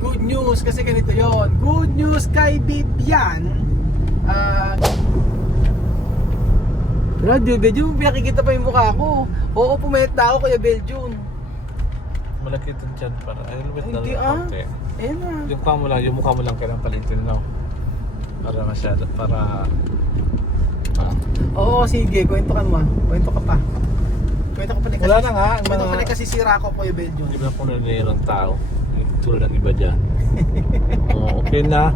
good news kasi ganito yon. Good news kay Bibian. Radio, Belgium, pinakikita pa yung mukha ko. Oo, pumayat na ako, Kuya Belgium. Malaki din dyan para. Ay, lumit na Hindi lang konti. Ayun na. Yung mukha mo lang kailangan palitin, no? Para masyado, para... Oo, sige, kwento ka naman. Kwento ka pa. Kwento ka pa Wala na nga, ang Kwento ka mga... pa kasi sira ko, Kuya Belgium. Hindi ba po nangyayang tao? Tulad ng iba dyan. Okay na.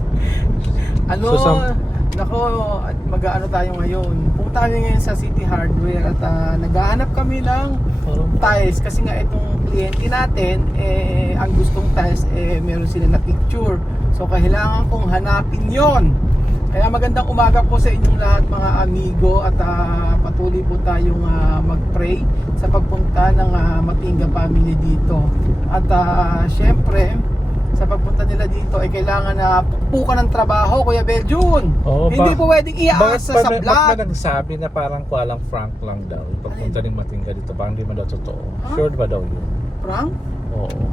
Ano, So, nako, at mag-ano tayo ngayon. Pumunta kami ngayon sa City Hardware at naghahanap kami ng tiles kasi nga itong kliyente natin ang gustong tiles meron sila na picture. So kailangan kong hanapin yon. Kaya magandang umaga po sa inyong lahat mga amigo at patuloy po tayong mag-pray sa pagpunta ng Matinga family dito. At syempre sa pagpunta nila dito ay kailangan na pupukan ng trabaho, Kuya Beljun. Hindi po pwedeng iaasa sa vlog. Bakit ba nagsabi na parang kuwalang Frank lang daw? Pagpunta ng Matinga dito, parang hindi man daw totoo. Sure ba daw yun? Frank? Oo.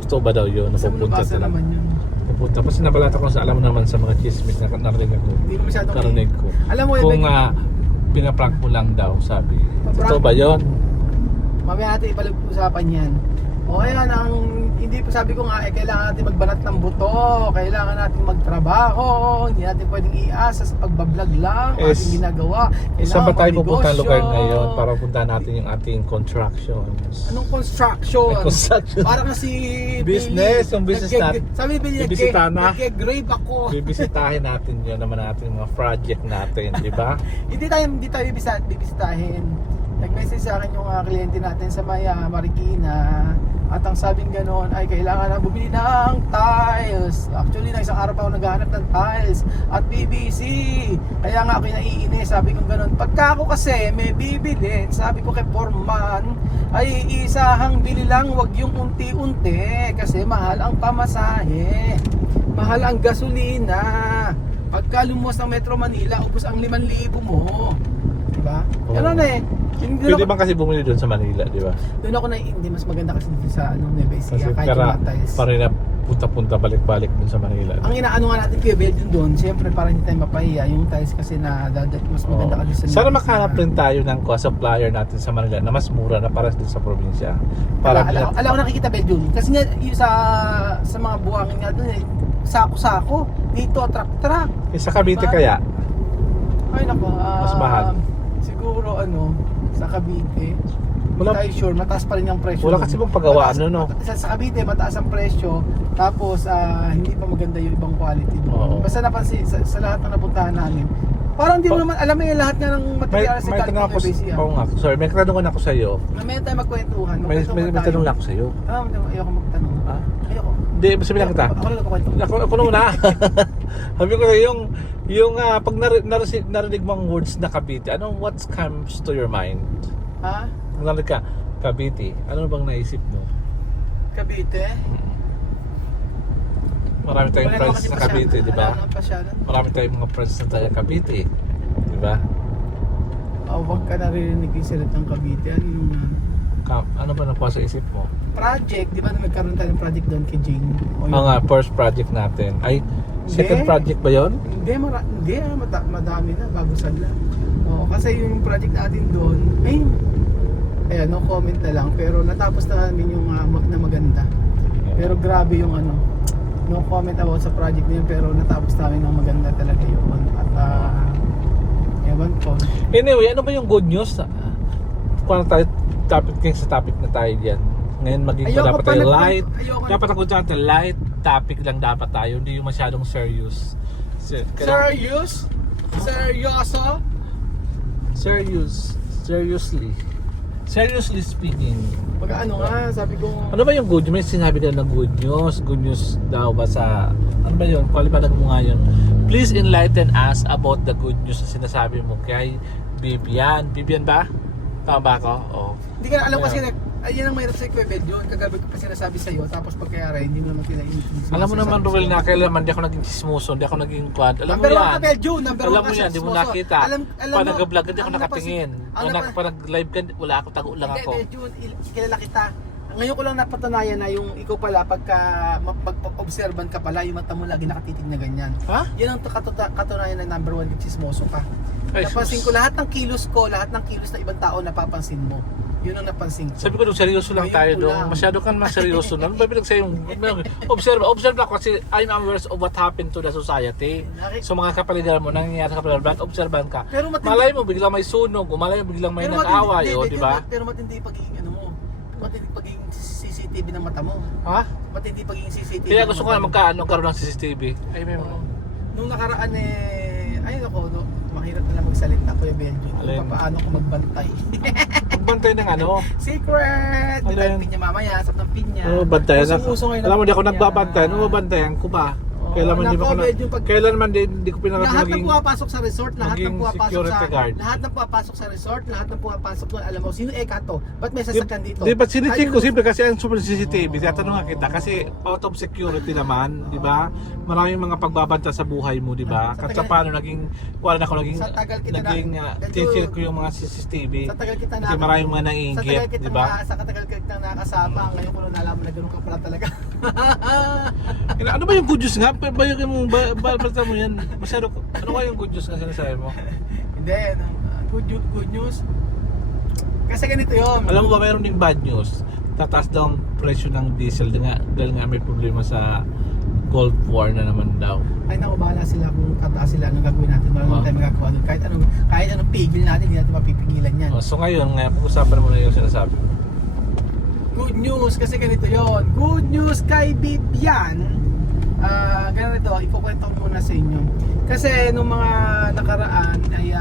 Totoo ba daw yun? Saan mo Napupunta nabasa sila. naman yun? Napunta. Kasi nabalata ko sa alam mo naman sa mga chismis na narinig ko. Hindi mo masyadong Narinig ko. Alam mo, Kung pinaprank mo lang daw, sabi. Paprank? Totoo ba yun? Mamaya natin ipag-usapan yan. O ayan, hindi po sabi ko nga, kailangan natin magbanat ng buto, kailangan natin magtrabaho, hindi natin pwedeng iasa sa pagbablog lang, ating ginagawa. Saan ba tayo pupunta magnegosyo. lugar ngayon para punta natin yung ating constructions? Anong construction? Construction. Parang si Business, yung business natin. Sabi ni Billy, Bibisita na. nag-grave ako. Bibisitahin natin yun naman natin mga project natin, di ba? Hindi tayo bibisitahin. Nag-message sa akin yung kliyente natin sa may Marikina. At ang sabing ganoon ay kailangan na bumili ng tiles. Actually, na isang araw pa ako naghahanap ng tiles at PVC. Kaya nga ako naiinis. Sabi ko ganoon. Pagka ako kasi may bibili, sabi ko kay Foreman, ay isahang bili lang, wag yung unti-unti. Kasi mahal ang pamasahe. Mahal ang gasolina. Pagka lumuwas ng Metro Manila, ubos ang 5,000 mo. Diba? Ganun eh. Pwede bang kasi bumili doon sa Manila, di ba? Doon ako hindi mas maganda kasi dito sa Nueva Ecija Kasi kahit para yung tiles. rin na punta-punta balik-balik doon sa Manila. Ang inaano nga natin kay Belgium doon, siyempre para hindi tayo mapahiya, yung tiles kasi na mas maganda kasi sa Sana makahanap rin tayo ng supplier natin sa Manila na mas mura na para din sa probinsya. Alam ko nakikita Belgium. Kasi nga yung sa mga buhangin nga doon sako-sako, dito truck-truck. Sa Cavite kaya? Ay nako, Mas mahal. Siguro sa Cavite. Wala- Hindi tayo sure, mataas pa rin ang presyo. Wala doon. kasi mong paggawa, Sa Cavite, mataas ang presyo. Tapos, hindi pa maganda yung ibang quality doon. Oo. Basta napansin, sa lahat ng napuntahan namin, parang hindi mo naman alam mo yung lahat nga ng materials sa tanong ako, oo nga, sorry, may katanungan ako sa iyo. Mamaya tayo magkwentuhan. May tanong lang ako sa iyo. Ayoko magtanong. Ah? Ayoko. Hindi, sabihin lang kita. Ako lang nagkukwento. Ako na muna. Sabi ko yung pag narinig mo ang words na Cavite, what comes to your mind? Ha? Kung narinig ka, Cavite, ano bang naisip mo? Cavite? Marami tayong Wala friends naman kasi sa Cavite, di ba? Wala naman pasyalan. Marami tayong mga friends na taga Cavite, di ba? Huwag ka naririnig yung salitang Cavite. Ano yung Ano ba nakuha sa isip mo? project? Di ba na nagkaroon tayo ng project doon kay Jane? O Ang first project natin. Ay, second project ba yon? Hindi, madami na, bago sadla. Kasi yung project natin doon, no comment na lang, pero natapos na namin yung na maganda. Pero grabe yung no comment about sa project na yun, pero natapos namin ng maganda talaga yun. At ewan ko. Anyway, ano ba yung good news? Kung tayo topic na tayo diyan. Ngayon dapat tayo light. Dapat ako natin light topic lang dapat tayo, hindi yung masyadong serious. Serious? Seryoso? Seriously speaking. Pag sabi ko, Ano ba yung good news? May sinabi ka na good news. Good news daw ba sa... Ano ba yun? Paliwanag mo nga yun. Please enlighten us about the good news na sinasabi mo kay Bibian. Bibian ba? Tama ba ako? Oo. hindi ka alam kasi ayun ang mayroon sa equipment yun. Kagabi ko pa sinasabi sa'yo, tapos pagkayari, hindi mo naman kinainis. Alam mo naman, Ruel, na kailanman di ako naging chismoso, di ako naging quad. Alam mo Number one yan. ka, Belgium. Number Alam one mo ka, yan, di mo chismoso. nakita. Alam Pa mo, nag-vlog, hindi ako ang nakatingin. ang Pa nag-live ka, wala ako, tago lang ako. Belgium, kilala kita. Ngayon ko lang napatunayan na yung ikaw pala pagka mag-observan ka pala, yung mata mo lagi nakatitig na ganyan. Ha? Yan ang katunayan na number 1 chismoso ka. Ay, Napansin ko lahat ng kilos na ibang tao napapansin mo. Yun ang napansin ko. Sabi ko, seryoso lang Ngayon tayo ko doon. lang. Masyado kang seryoso na. Ano ba sa'yo? Observe ako kasi I'm aware of what happened to the society. So mga kapaligiran mo, nangyayari sa kapaligiran, ba't observan ka? Pero matindi, Malay mo, biglang may sunog, o malay mo, biglang may pero nag-away, o hindi, di ba? Pero matindi pagiging ano mo. Matindi pagiging CCTV ng mata mo. Ha? Matindi pagiging CCTV. Kaya ng gusto ko mata na mo. magkaroon ng CCTV. Ay, may Oo. Nung nakaraan ayun ako, no, mahirap na lang magsalita Kuya Benji. Alin? Paano ko magbantay. Magbantay ng ano? Secret! Di tayo Alin? pinya mamaya, sap ng pinya. Oo, bantayan na. Usong-uso ngayon Alam mo, ang di ako pinya. nagbabantayan. Ano babantayan ko pa? Oo, Kailan man di ba nako, ako medyo pag- kailan man di ko pinanap Lahat ng maging pumapasok sa resort, lahat ng maging pumapasok security sa guard. lahat ng pumapasok sa resort, lahat ng pumapasok doon, alam mo, sino to? Ba't may sasakyan dito? Di ba sinicheck Ayun, ko siyempre kasi ang super CCTV, Oo. tinatanong nga kita kasi out of security naman, di ba? Maraming mga pagbabanta sa buhay mo, di ba? Sa At sa tagal- paano naging wala na ako naging Sa tagal kita na- medyo- tinicheck ko yung mga CCTV. Sa tagal kita Kasi maraming mga sa naiinggit, tagal kita di ba? Sa tagal kita nakasama, ngayon ko lang nalaman na gano'n ka pala talaga. Ano ba yung good news nga? Bayagin mo, balita mo yan. Masyado, ano nga yung good news na sinasabi mo? Hindi, good news. Kasi ganito yun. Alam mo ba, mayroon ding bad news. Tataas daw ang presyo ng diesel dahil nga may problema sa Gulf War na naman daw. Ay naku, bahala sila kung tataas sila, anong gagawin natin, wala naman tayo magagawa nun. Kahit anong pigil natin, hindi natin mapipigilan yan. So ngayon, pag-usapan mo na yung sinasabi. Good news, kasi ganito yon. Good news kay Bibian. Ganito, ikukwento ko muna sa inyo. Kasi nung mga nakaraan ay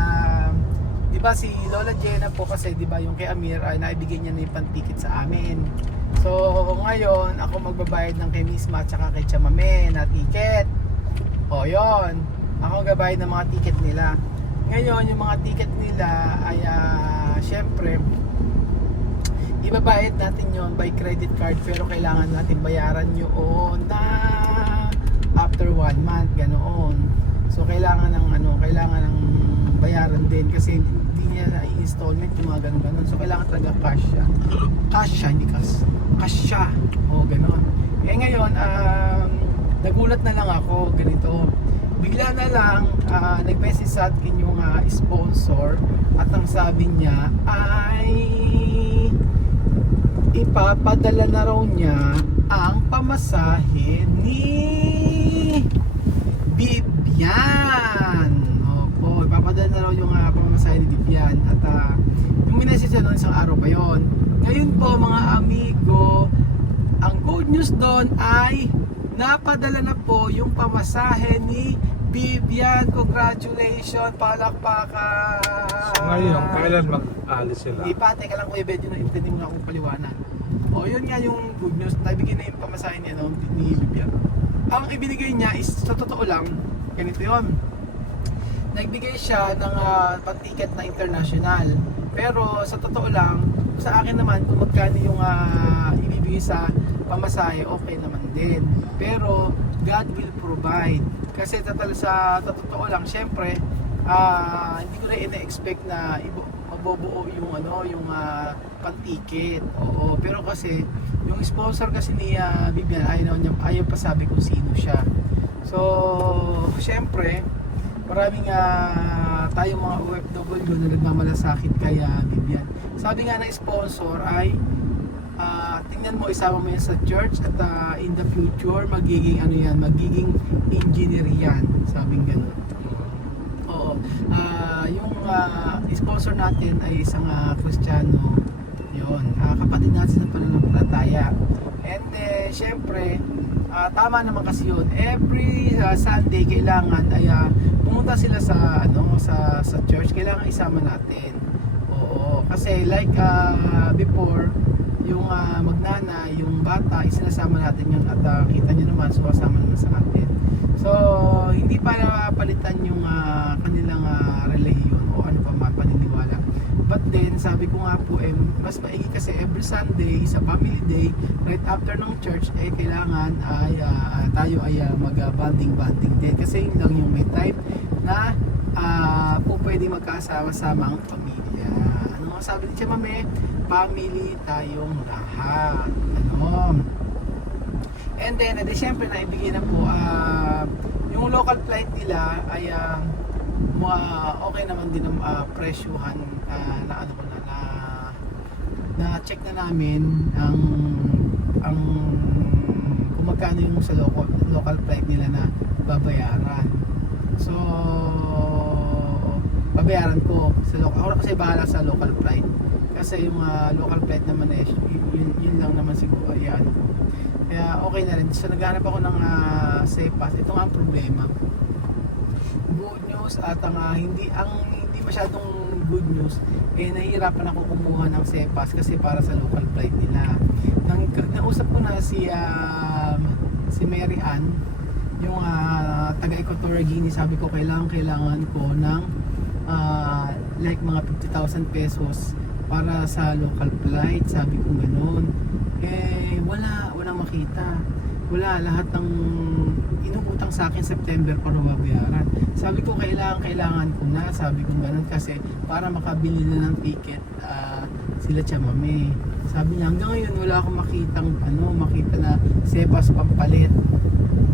di ba si Lola Jenna po kasi di ba yung kay Amir ay naibigay niya na yung pantikit sa amin. So ngayon ako magbabayad ng kay Misma at saka kay Chamame na ticket. O yon, ako magbabayad ng mga ticket nila. Ngayon yung mga ticket nila ay syempre ibabayad natin yon by credit card, pero kailangan natin bayaran yun na after 1 month, ganoon. So kailangan ng bayaran din kasi hindi niya na installment yung mga ganun. So kailangan talaga cash siya. Cash siya, hindi cash. Cash siya. O ganoon. Eh ngayon, nagulat na lang ako ganito. Bigla na lang nag-message sa akin yung sponsor at ang sabi niya ay ipapadala na raw niya ang pamasahe ni Bibian. Opo, ipapadala na raw yung pamasahe ni Bibian. At yung minessage niya noon isang araw pa yon. Ngayon po mga amigo, ang good news doon ay napadala na po yung pamasahe ni Bibian. Congratulations, palakpakan. So ngayon, kailan mag-alis sila? Hindi pa, teka lang Kuya Benji, intindi mo na akong paliwanag. O yun nga yung good news, nabigyan na yung pamasahe niya ni Bibian. Ang ibinigay niya is, sa totoo lang, ganito yun. Nagbigay siya ng pang-ticket na international. Pero sa totoo lang, sa akin naman, kung magkano yung ibibigay sa pamasahe, okay naman din. Pero God will provide. Kasi sa totoo lang, syempre, hindi ko na ina-expect na mabobuo yung pang-ticket. Oo, pero kasi yung sponsor kasi ni Bibian, ayaw pa sabi kung sino siya. So, syempre, maraming tayong mga OFW na nagmamalasakit kay Bibian. Sabi nga ng sponsor ay tingnan mo, isama mo yan sa church at in the future magiging magiging engineer yan, sabing gano'n. Oo. Yung sponsor natin ay isang Kristiyano, yun, kapatid natin sa pananampalataya. And syempre, tama naman kasi yun, every Sunday kailangan ay pumunta sila sa sa church, kailangan isama natin. Oo, kasi like before, yung magnana, yung bata, isinasama natin yun at kita nyo naman, sumasama naman sa atin. So, hindi para palitan yung kanilang religion o ano pa man paniniwala. But then, sabi ko nga po, mas maigi kasi every Sunday, sa family day, right after ng church, kailangan ay tayo ay mag-bonding din. Kasi yun lang yung may time na po pwede magkasama-sama ang pamilya. Ano nga Ang sabi ni Tia Mame, family tayong lahat. Ano? And then, syempre naibigay na po, yung local flight nila ay okay naman din ang presyuhan na ano ko na check na namin ang kung magkano yung sa local flight nila na babayaran. So babayaran ko sa local, ako kasi bahala sa local flight kasi yung local flight naman yun lang naman siguro yan. Kaya okay na rin. So naghanap ako ng safe pass. Ito nga ang problema. Good news at hindi masyadong good news, nahihirapan ako kumuha ng safe pass kasi para sa local flight nila. Nausap ko na si Mary Ann, yung taga Equatorial Guinea. Sabi ko kailangan ko ng like mga 50,000 pesos para sa local flight. Sabi ko ganoon. Walang makita. Wala, lahat ng inuutang sa akin September para mabayaran. Sabi ko kailangan ko na, sabi ko ganoon kasi para makabili na ng ticket sila Tia Mame. Sabi niya hanggang ngayon wala akong makita na sepas pampalit.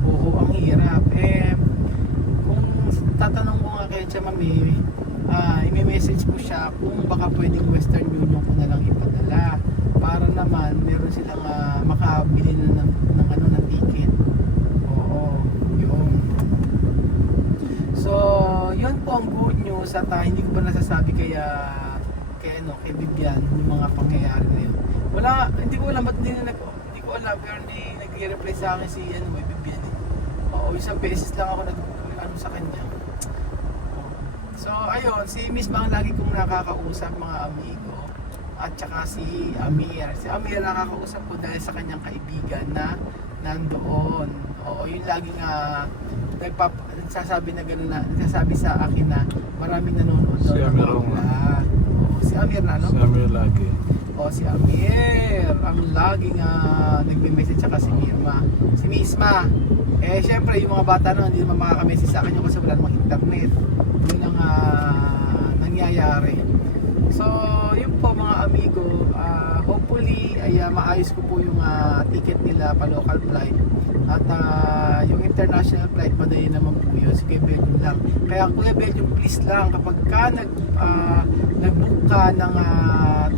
Oo, ang hirap. Kung tatanong ko nga kay Tia Mame, i-message ko siya kung baka pwedeng Western Union ko na lang ipadala para naman meron silang makabili na ng ticket. Oo, yun. So, yun po ang good news at hindi ko pa nasasabi kay Bibian yung mga pangyayari na yun. Hindi ko alam ba't hindi ko alam pero hindi nag-reply sa akin si Bibian. Oo, isang beses lang ako sa kanya. So, ayun, si Miss Bang lagi kong nakakausap mga amigo at saka si Amir. Si Amir nakakausap ko dahil sa kanyang kaibigan na nandoon. Oo, yun laging nagsasabi na gano'n na, nagsasabi sa akin na maraming nanonood Si doon. Amir ang Si Amir na, no? Si Amir lagi. O, si Amir ang laging nagme-message saka si Mirma. Si Misma. Syempre, yung mga bata na hindi naman makaka-message sa akin kasi wala namang internet. Yun ang nangyayari. So, yun po mga amigo, hopefully ay maayos ko po yung ticket nila pa local flight at yung international flight madali naman po yun. Sige, Belgium lang. Kaya Kuya Belgium, please lang kapag ka nag-book ka ng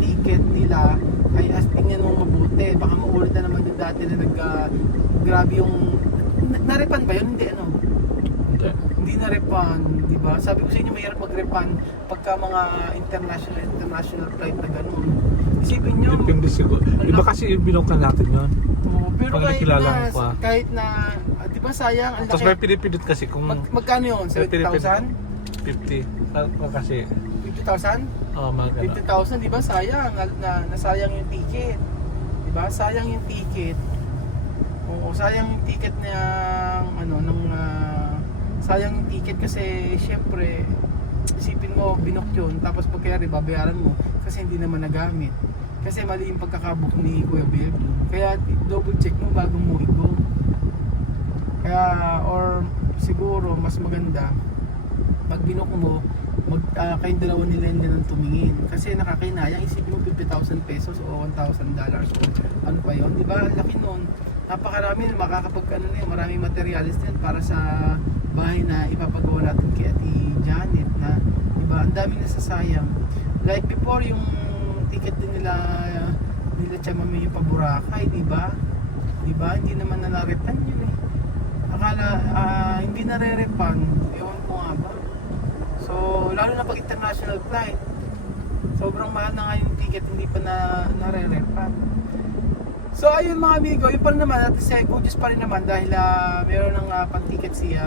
ticket nila ay tingnan mo mabuti. Baka maulit na naman yung dati na grabe yung na-refund ba yun? Hindi na-refund, di ba? Sabi ko sa inyo mahirap mag-refund pagka mga international flight na gano'n. Isipin nyo. Depende siguro. Iba kasi binuksan natin yun. Pero Pag nakilala mo pa. kahit na, di ba sayang, ang Tapos laki. may pinipindot kasi kung... Magkano yun? 70,000? 50. Kasi... 50,000? Oo, mga gano'n. 50,000, di ba sayang? Nasayang yung ticket. Di ba? Sayang yung ticket. Oo, sayang yung ticket sayang yung ticket kasi syempre isipin mo binook yun tapos pagkayari babayaran mo kasi hindi naman nagamit kasi mali yung pagkakabook ni Kuya Belgium kaya double check mo bago mo i-go kaya or siguro mas maganda pag binook mo kayong dalawa nila ng tumingin kasi nakakainayang isipin mo 50,000 pesos o $1,000 o ano pa yun, di ba? Laki nun, napakarami maraming materialis din para sa bahay na ipapagawa natin kay Ate Janet na, di ba? Ang daming nasasayang like before yung ticket din nila Tia Mame yung paburakay, di ba? Di ba? Hindi naman na-refund yun akala hindi na-refund, ewan ko nga ba. So, lalo na pag international flight, sobrang mahal na nga yung ticket, hindi pa na-refund. So, ayun mga amigo, yun pa rin naman, at good news pa rin naman dahil meron ng pan-ticket si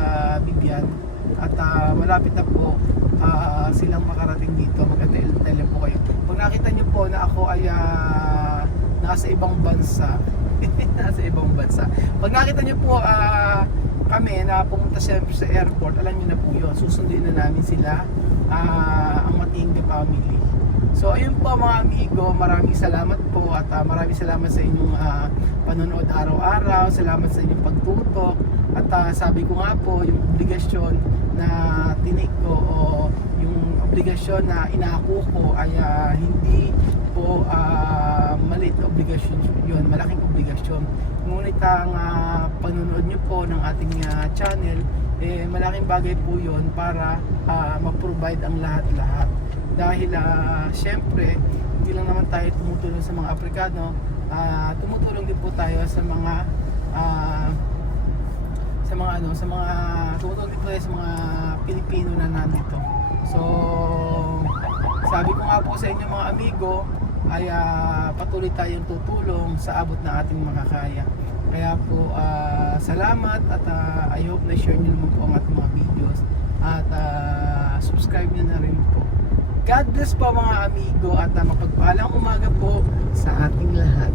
Bibian at malapit na po silang makarating dito, mag-tele po kayo. Pag nakita nyo po na ako ay nasa ibang bansa, pag nakita nyo po kami na pumunta siyempre sa airport, alam niyo na po yun, susundin na namin sila ang Matinga family. So ayun po mga amigo, maraming salamat po at maraming salamat sa inyong panonood araw-araw, salamat sa inyong pagtutok at sabi ko nga po, yung obligasyon na tinik ko o yung obligasyon na inako ko ay hindi po maliit na obligasyon yun, malaking obligasyon. Ngunit ang panonood nyo po ng ating channel, malaking bagay po yun para ma-provide ang lahat-lahat. Dahil syempre, hindi lang naman tayo tumutulong sa mga Aprikano, tumutulong din po tayo sa mga tumutulong din po tayo sa mga Pilipino na nandito. So, sabi ko nga po sa inyo mga amigo, ay patuloy tayong tutulong sa abot ng ating makakaya. Kaya po, salamat at I hope na share nyo naman po ang ating mga videos at subscribe nyo na rin po. God bless po mga amigo at mapagpalang umaga po sa ating lahat.